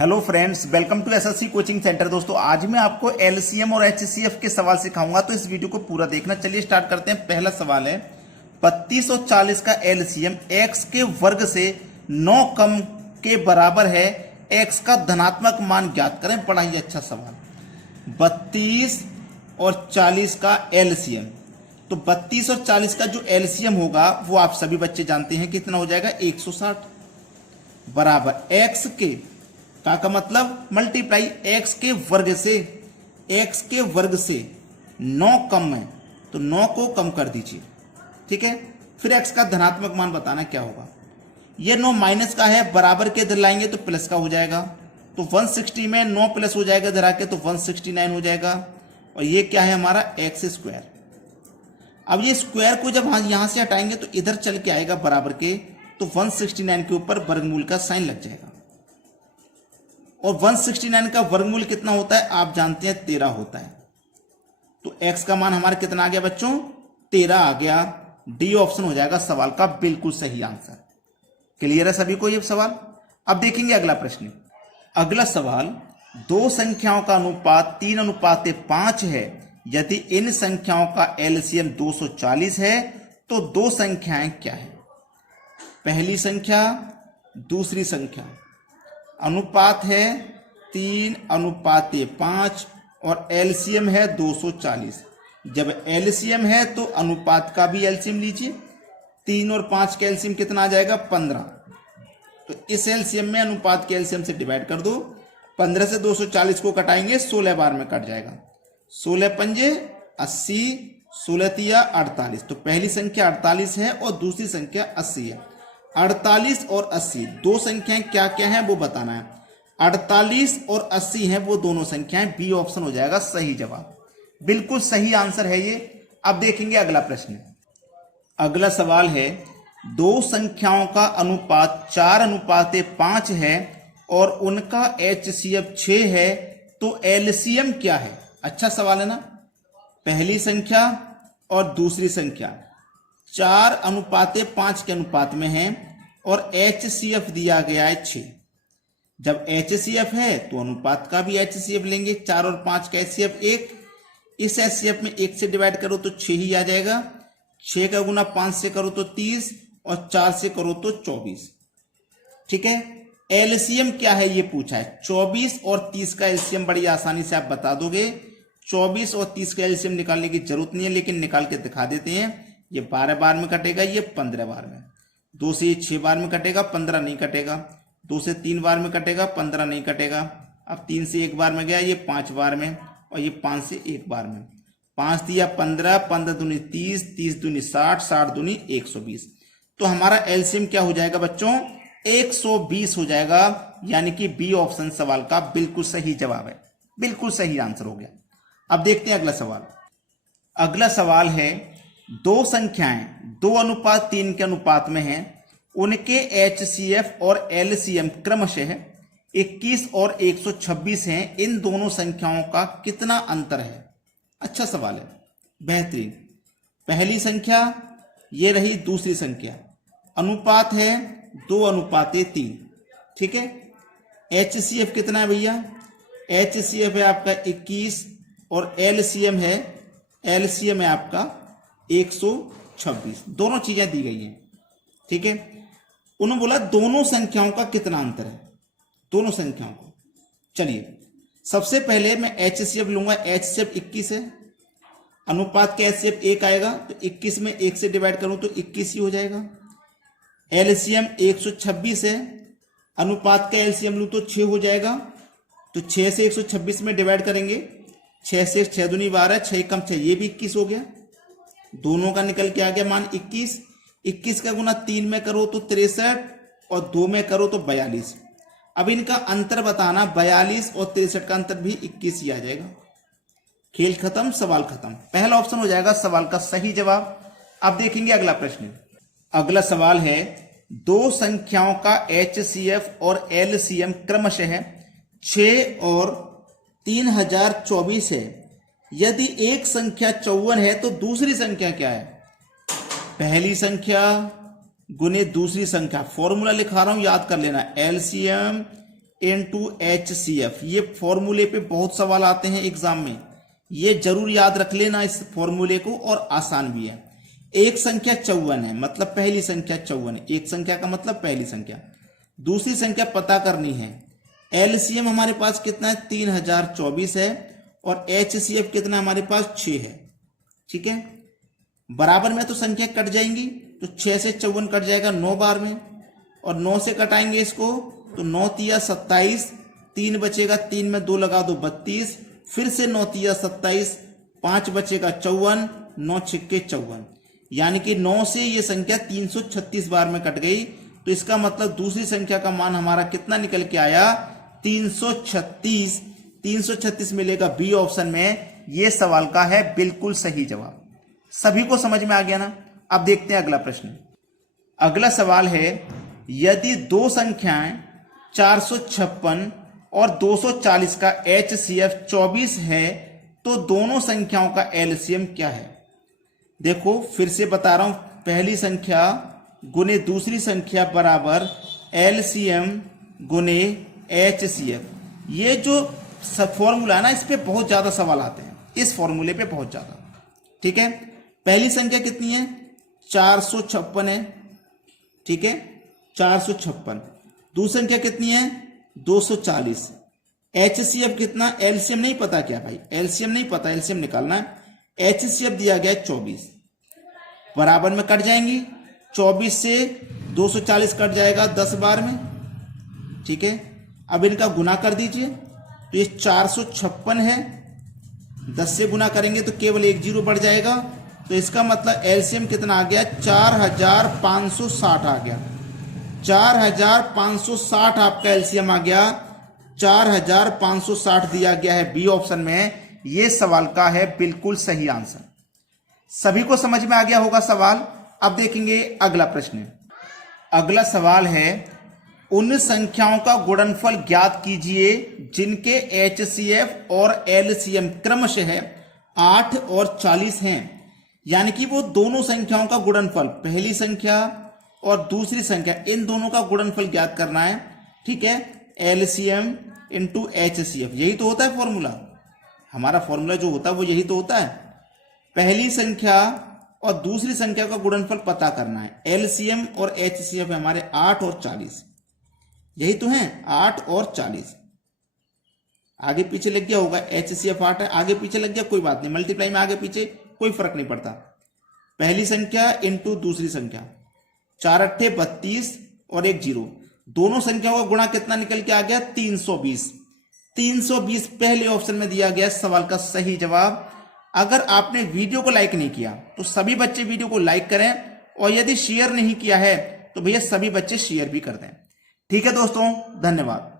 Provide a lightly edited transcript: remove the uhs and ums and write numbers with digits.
Hello friends, welcome to SSC coaching centre. दोस्तों, आज मैं आपको एलसीएम और एचसीएफ के सवाल सिखाऊंगा, तो इस वीडियो को पूरा देखना। चलिए स्टार्ट करते हैं। पहला सवाल है 32 और 40 का एलसीएम x के वर्ग से 9 कम के बराबर है। x का धनात्मक मान ज्ञात करें। बड़ा ही अच्छा सवाल। 32 और 40 का एलसीएम, तो 32 और 40 का जो एलसीएम होगा वो आप सभी बच्चे जानते हैं कितना हो जाएगा, 160 बराबर x के का मतलब मल्टीप्लाई x के वर्ग से, x के वर्ग से 9 कम है तो 9 को कम कर दीजिए। ठीक है, फिर x का धनात्मक मान बताना क्या होगा। ये 9 माइनस का है, बराबर के इधर लाएंगे तो प्लस का हो जाएगा, तो 160 में 9 प्लस हो जाएगा इधर आके, तो 169 हो जाएगा। और ये क्या है हमारा एक्स स्क्वायर। अब ये स्क्वायर को जब यहां से हटाएंगे तो इधर चल के आएगा बराबर के, तो 169 के ऊपर वर्गमूल का साइन लग जाएगा। और 169 का वर्गमूल कितना होता है आप जानते हैं, 13 होता है। तो x का मान हमारा कितना आ गया बच्चों, 13 आ गया। डी ऑप्शन हो जाएगा सवाल का बिल्कुल सही आंसर। क्लियर है सभी को ये सवाल। अब देखेंगे अगला प्रश्न। अगला सवाल, दो संख्याओं का अनुपात 3:5 है। यदि इन संख्याओं का एलसीएम 240 है तो दो संख्याएं क्या है। पहली संख्या, दूसरी संख्या। अनुपात है 3:5 और एलसीएम है 240। जब एलसीएम है तो अनुपात का भी एलसीएम लीजिए। 3 और 5 का एलसीएम कितना आ जाएगा, 15। तो इस एलसीएम में अनुपात के एलसीएम से डिवाइड कर दो। 15 से 240 को कटाएंगे, 16 बार में कट जाएगा। 16 पंजे 80, 16 तिया 48। तो पहली संख्या 48 है और दूसरी संख्या 80 है। 48 और 80 दो संख्याएं क्या क्या हैं वो बताना है। 48 और 80 हैं वो दोनों संख्याएं। बी ऑप्शन हो जाएगा सही जवाब, बिल्कुल सही आंसर है ये। अब देखेंगे अगला प्रश्न। अगला सवाल है, दो संख्याओं का अनुपात 4:5 है और उनका एचसीएफ 6 है, तो एलसीएम क्या है। अच्छा सवाल है ना। पहली संख्या और दूसरी संख्या 4:5 के अनुपात में है और एचसीएफ दिया गया है 6। जब एचसीएफ है तो अनुपात का भी एचसीएफ लेंगे। 4 और 5 का एचसीएफ 1, इस एचसीएफ में 1 से डिवाइड करो तो 6 ही आ जाएगा। 6 का गुना 5 से करो तो 30 और 4 से करो तो 24। ठीक है, एलसीएम क्या है ये पूछा है। 24 और 30 का एलसीएम बड़ी आसानी से आप बता दोगे। 24 और 30 का एलसीएम निकालने की जरूरत नहीं है, लेकिन निकाल के दिखा देते हैं। ये 12 बार में कटेगा, ये 15 बार में। 2 से 6 बार में कटेगा, 15 नहीं कटेगा। 2 से 3 बार में कटेगा, 15 नहीं कटेगा। अब 3 से 1 बार में गया, ये 5 बार में। और ये 5 से 1 बार में। 5 दिया 15, 15 दूनी 30, 30 दूनी 60, 60 दूनी 120। तो हमारा एलसीएम क्या हो जाएगा बच्चों, 120 हो जाएगा। यानी कि बी ऑप्शन सवाल का बिल्कुल सही जवाब है, बिल्कुल सही आंसर हो गया। अब देखते हैं अगला सवाल। अगला सवाल है, दो संख्याएं 2:3 के अनुपात में हैं, उनके एचसीएफ और एलसीएम क्रमशः 21 और 126 हैं। इन दोनों संख्याओं का कितना अंतर है। अच्छा सवाल है, बेहतरीन। पहली संख्या ये रही, दूसरी संख्या अनुपात है 2:3। ठीक है, एचसीएफ कितना है भैया, एचसीएफ है आपका 21 और एलसीएम है आपका 126। दोनों चीजें दी गई हैं। ठीक है, उन्होंने बोला दोनों संख्याओं का कितना अंतर है, दोनों संख्याओं को। चलिए सबसे पहले मैं एचसीएफ लूंगा। एचसीएफ 21 है, अनुपात के एचसीएफ 1 आएगा, तो 21 में 1 से डिवाइड करूं तो 21 ही हो जाएगा। एलसीएम 126 है, अनुपात का एलसीएम लूं तो 6 हो जाएगा। तो 6 से 126 में डिवाइड करेंगे, 6 से 6 दूनी 12, 6 कम 6, ये भी 21 हो गया। दोनों का निकल के आ गया मान 21। 21 का गुना 3 में करो तो 63 और 2 में करो तो 42। अब इनका अंतर बताना, 42 और 63 का अंतर भी 21 ही आ जाएगा। खेल खत्म, सवाल खत्म। पहला ऑप्शन हो जाएगा सवाल का सही जवाब। अब देखेंगे अगला प्रश्न। अगला सवाल है, दो संख्याओं का एचसीएफ और एलसीएम क्रमशः 6 और 3024 है। यदि एक संख्या 54 है तो दूसरी संख्या क्या है। पहली संख्या गुने दूसरी संख्या, फॉर्मूला लिखा रहा हूं याद कर लेना, एलसीएम HCF। ये फॉर्मूले पे बहुत सवाल आते हैं एग्जाम में, ये जरूर याद रख लेना इस फॉर्मूले को, और आसान भी है। एक संख्या 54 है, मतलब पहली संख्या 54 है। एक संख्या का मतलब पहली संख्या। दूसरी संख्या पता करनी है। एलसीएम हमारे पास कितना है, 3024 है, और HCF कितना हमारे पास 6 है। ठीक है, बराबर में तो संख्या कट जाएंगी, तो 6 से 54 कट जाएगा 9 बार में, और 9 से कटाएंगे इसको तो 9 तिया 27, 3 बचेगा, 3 में 2 लगा दो 32, फिर से 9 तिया 27, 5 बचेगा 54, 9 छिक्के 54, यानी कि 9 से ये संख्या 336 बार में कट गई। तो इसका मतलब दूसरी संख्या का मान हमारा कितना निकल के आया, 336। 336 मिलेगा बी ऑप्शन में। ये सवाल का है बिल्कुल सही जवाब। सभी को समझ में आ गया ना। अब देखते हैं अगला प्रश्न। अगला सवाल है, यदि दो संख्याएं 456 और 240 का HCF 24 है तो दोनों संख्याओं का एलसीएम क्या है। देखो फिर से बता रहा हूं, पहली संख्या गुने दूसरी संख्या बराबर एलसीएम गुने HCF। ये जो फॉर्मूला है ना, इस पे बहुत ज्यादा सवाल आते हैं, इस फॉर्मूले पे बहुत ज्यादा। ठीक है, पहली संख्या कितनी है, 456 है। ठीक है, 456। दूसरी संख्या कितनी है, 240। HCF कितना, एलसीएम नहीं पता क्या भाई, एलसीएम नहीं पता, एलसीएम निकालना है। HCF दिया गया 24, बराबर में कट जाएंगी। 24 से 240 कट जाएगा 10 बार में। ठीक है, अब इनका गुना कर दीजिए, तो ये 456 है, 10 से गुना करेंगे तो केवल एक जीरो बढ़ जाएगा। तो इसका मतलब एलसीएम कितना आ गया, 4560 आ गया। 4560 आपका एलसीएम आ गया। 4560 दिया गया है बी ऑप्शन में। यह सवाल का है बिल्कुल सही आंसर। सभी को समझ में आ गया होगा सवाल। अब देखेंगे अगला प्रश्न। अगला सवाल है, उन संख्याओं का गुणनफल ज्ञात कीजिए जिनके HCF और LCM क्रमशः 8 और 40 हैं। यानी कि वो दोनों संख्याओं का गुणनफल, पहली संख्या और दूसरी संख्या, इन दोनों का गुणनफल ज्ञात करना है। ठीक है, LCM इंटू HCF, यही तो होता है फॉर्मूला। हमारा फॉर्मूला जो होता है वो यही तो होता है। पहली संख्या और दूसरी संख्या का गुणनफल पता करना है। LCM और HCF हमारे 8 और 40, यही तो है, 8 और 40। आगे पीछे लग गया होगा, HCF 8 है, आगे पीछे लग गया कोई बात नहीं, मल्टीप्लाई में आगे पीछे कोई फर्क नहीं पड़ता। पहली संख्या इंटू दूसरी संख्या, 4 अट्ठे 32 और 1 जीरो, दोनों संख्याओं का गुणा कितना निकल के आ गया, 320। 320 पहले ऑप्शन में दिया गया सवाल का सही जवाब। अगर आपने वीडियो को लाइक नहीं किया तो सभी बच्चे वीडियो को लाइक करें, और यदि शेयर नहीं किया है तो भैया सभी बच्चे शेयर भी कर दें। ठीक है दोस्तों, धन्यवाद।